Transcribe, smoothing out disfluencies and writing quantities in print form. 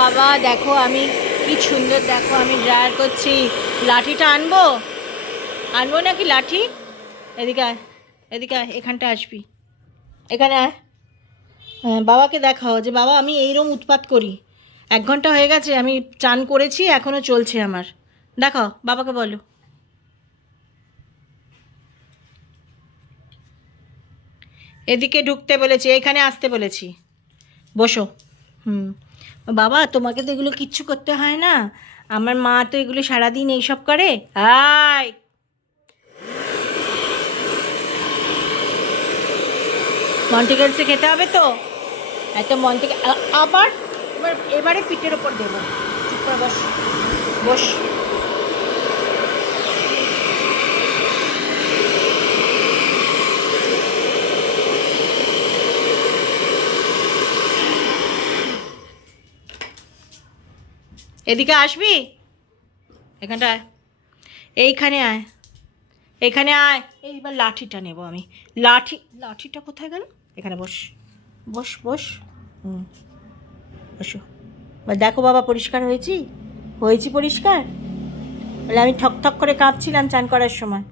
বাবা দেখো আমি কি সুন্দর, দেখো আমি ড্রায়ার করছি। লাঠিটা আনবো আনবো নাকি লাঠি? এদিকে আয়, এদিকে আয়, এখানটা আসবি, এখানে আয়। হ্যাঁ, বাবাকে দেখাও যে বাবা আমি এইরকম উৎপাত করি। 1 ঘন্টা হয়ে গেছে, আমি চান করেছি, এখনও চলছে আমার। দেখাও, বাবাকে বলো। এদিকে ঢুকতে বলেছি, এইখানে আসতে বলেছি, বসো। বাবা তোমাকে তো এগুলো কিচ্ছু করতে হয় না, আমার মা তো এগুলো সারাদিন এইসব করে। আয়, মন্টিকেলসে খেতে হবে তো, এত মন্টিকেল আবার এবারে পিঠের ওপর দেবো। চুপ করে বস, বস। এদিকে আসবি, এখানটা আয়, এইখানে আয়, এখানে আয়। এইবার লাঠিটা নেব আমি। লাঠিটা কোথায় গেল? এখানে বস, বস বস। বসো। দেখো বাবা পরিষ্কার হয়েছি পরিষ্কার। বলে আমি ঠক ঠক করে কাঁপছিলাম চান করার সময়।